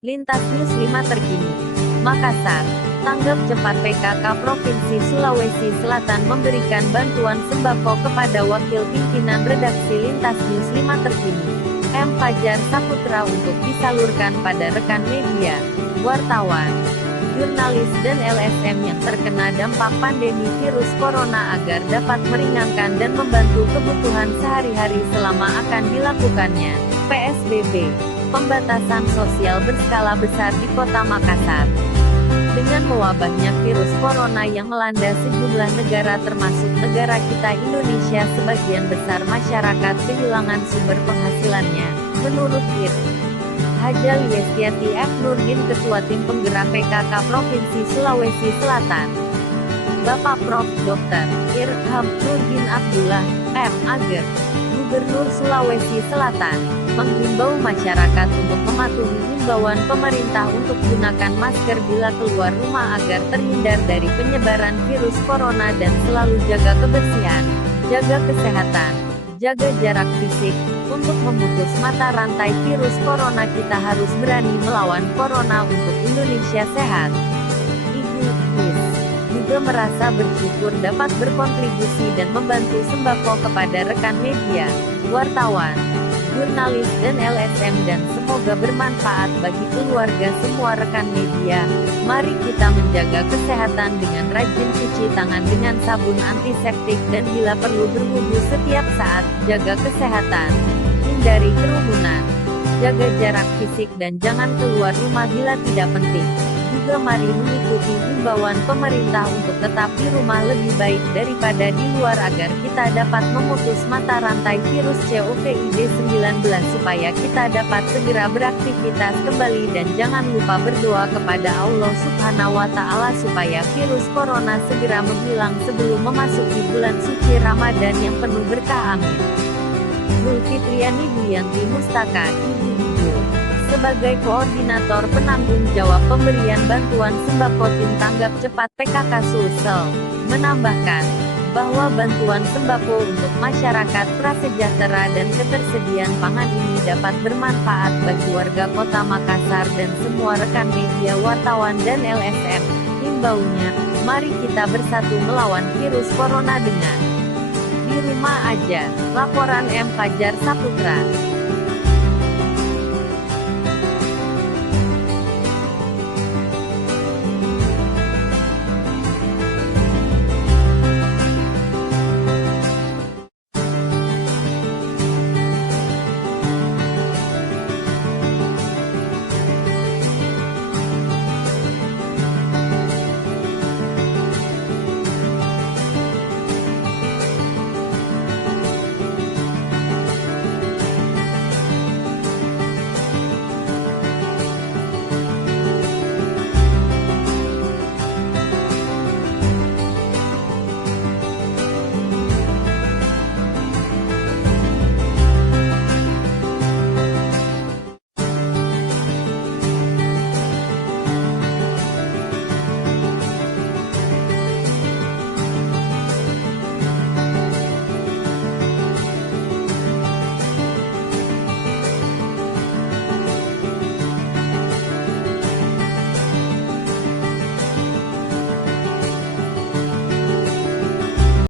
Lintas News 5 terkini. Makassar. Tanggap cepat PKK Provinsi Sulawesi Selatan memberikan bantuan sembako kepada Wakil Pimpinan Redaksi Lintas News 5 terkini, M. Fajar Saputra untuk disalurkan pada rekan media, wartawan, jurnalis dan LSM yang terkena dampak pandemi virus corona agar dapat meringankan dan membantu kebutuhan sehari-hari selama akan dilakukannya PSBB, pembatasan sosial berskala besar di Kota Makassar. Dengan mewabahnya virus corona yang melanda sejumlah negara termasuk negara kita Indonesia, sebagian besar masyarakat kehilangan sumber penghasilannya, menurut Ir. Haja Liestiati F. Nurdin, Ketua Tim Penggerak PKK Provinsi Sulawesi Selatan. Bapak Prof. Dr. Irham Nurdin Abdullah, M.Ag., Gubernur Sulawesi Selatan, menghimbau masyarakat untuk mematuhi himbauan pemerintah untuk gunakan masker bila keluar rumah agar terhindar dari penyebaran virus corona dan selalu jaga kebersihan, jaga kesehatan, jaga jarak fisik. Untuk memutus mata rantai virus corona kita harus berani melawan corona untuk Indonesia sehat. Ibu Miss juga merasa bersyukur dapat berkontribusi dan membantu sembako kepada rekan media, wartawan, jurnalis dan LSM, dan semoga bermanfaat bagi keluarga semua rekan media. Mari kita menjaga kesehatan dengan rajin cuci tangan dengan sabun antiseptik dan bila perlu berwudu setiap saat, jaga kesehatan, hindari kerumunan, jaga jarak fisik dan jangan keluar rumah bila tidak penting. Juga mari mengikuti himbauan pemerintah untuk tetap di rumah lebih baik daripada di luar agar kita dapat memutus mata rantai virus COVID-19 supaya kita dapat segera beraktivitas kembali, dan jangan lupa berdoa kepada Allah Subhanahu wa Ta'ala supaya virus corona segera menghilang sebelum memasuki bulan suci Ramadan yang penuh berkah. Amin. Zulfitriani Duyanti Mustaka, Ibu Ibu. Sebagai Koordinator Penanggung Jawab Pemberian Bantuan Sembako Tim Tanggap Cepat PKK Sulsel, menambahkan bahwa bantuan sembako untuk masyarakat prasejahtera dan ketersediaan pangan ini dapat bermanfaat bagi warga Kota Makassar dan semua rekan media, wartawan dan LSM. Himbaunya, mari kita bersatu melawan virus corona dengan di rumah aja. Laporan M. Fajar Saputra.